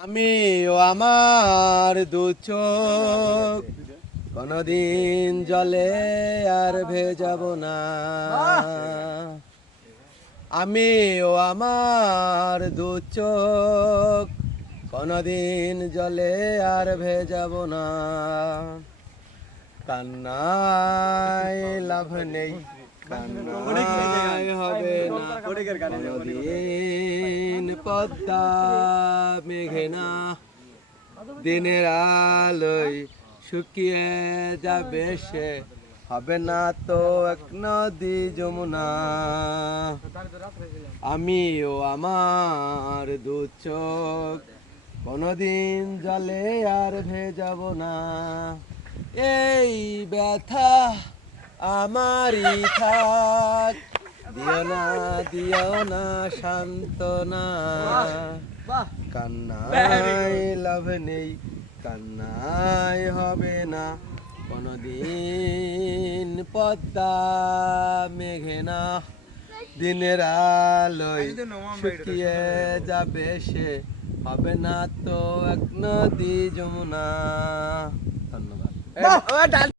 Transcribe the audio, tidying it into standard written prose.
আমি ও আমার দু চোখ কোনদিন জলে আর ভেজাব না। আমি ও আমার দু চোখ কোনদিন জলে আর ভেজাব না। কান্নায় লাভ নেই, কান্নায় হবে না কোনদিন পদ্মা মেঘে না। দিনের আলোয় শুকিয়ে যাবে সে, হবে না তো এক নদী যমুনা। আমি ও আমার দু চোখ কোনদিন জলে আর ভেজাব না। এই ব্যথা আমারই থাক, দিও না সান্ত্বনা। কান্নায় লাভ নেই, কান্নায় হবে না কোনদিন পদ্মা মেঘে না। দিনের আলোয় শুকিয়ে যাবে সে, হবে না তো এক নদী যমুনা। ধন্যবাদ।